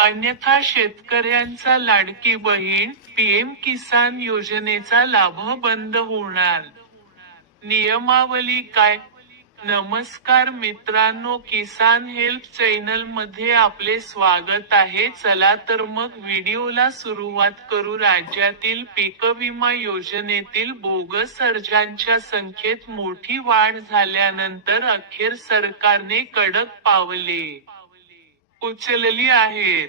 अन्यथा शेतकऱ्यांचा लाडकी बहीण पीएम किसान योजनेचा लाभ बंद होणार. नियमावली काय? नमस्कार मित्रांनो किसान हेल्प चॅनलमध्ये आपले स्वागत आहे. चला तर मग व्हिडिओला सुरुवात करू. राज्यातील पीक विमा योजनेतील बोगस अर्जांच्या संख्येत मोठी वाढ झाल्यानंतर अखेर सरकारने कडक पावले. उचलली आहेत.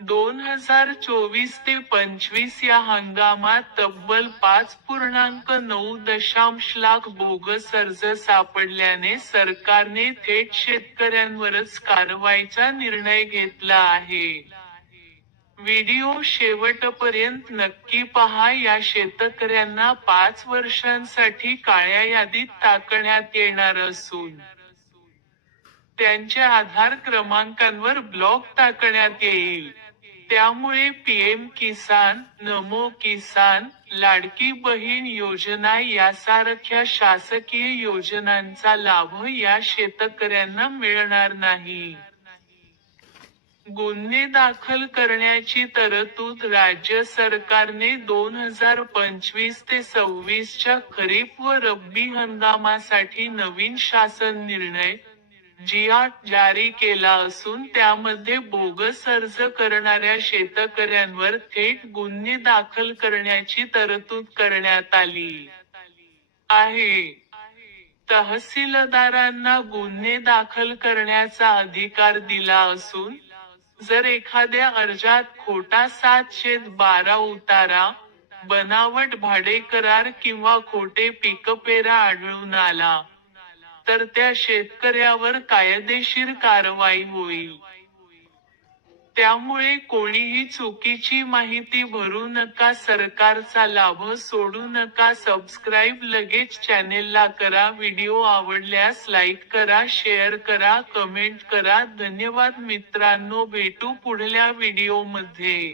दोन हजार चोवीस ते पंचवीस या हंगामात तब्बल पाच पूर्णांक नऊ दशांश लाख बोगस अर्ज सापडल्याने सरकारने थेट शेतकऱ्यांवरच कारवाईचा निर्णय घेतला आहे. व्हिडिओ शेवटपर्यंत नक्की पहा. या शेतकऱ्यांना पाच वर्षांसाठी काळ्या यादीत टाकण्यात येणार असून त्यांच्या आधार क्रमांकांवर ब्लॉक टाकण्यात येईल. त्यामुळे पीएम किसान नमो किसान लाडकी बहीण योजना यासारख्या शासकीय योजनांचा लाभ या शेतकऱ्यांना मिळणार नाही. गुन्हे दाखल करण्याची तरतूद राज्य सरकारने दोन हजार पंचवीस ते सव्वीसच्या खरीप व रब्बी हंगामासाठी नवीन शासन निर्णय जियाट जारी केला असून त्यामध्ये बोगस अर्ज करणाऱ्या शेतकऱ्यांवर थेट गुन्हे दाखल करण्याची तरतूद करण्यात आली. आहे. तहसीलदारांना गुन्हे दाखल करण्याचा अधिकार दिला असून जर एखाद्या अर्जात खोटा सातशेत बारा उतारा बनावट भाडेकरार किंवा खोटे पिकपेरा आढळून आला. तर त्या शेतकऱ्यावर कायदेशीर कारवाई होईल. त्यामुळे कोणीही चुकीची माहिती भरू नका सरकारचा लाभ सोडू नका. सबस्क्राईब लगेच चॅनेलला करा. व्हिडिओ आवडल्यास लाईक करा शेअर करा कमेंट करा. धन्यवाद मित्रांनो. भेटू पुढल्या व्हिडिओमध्ये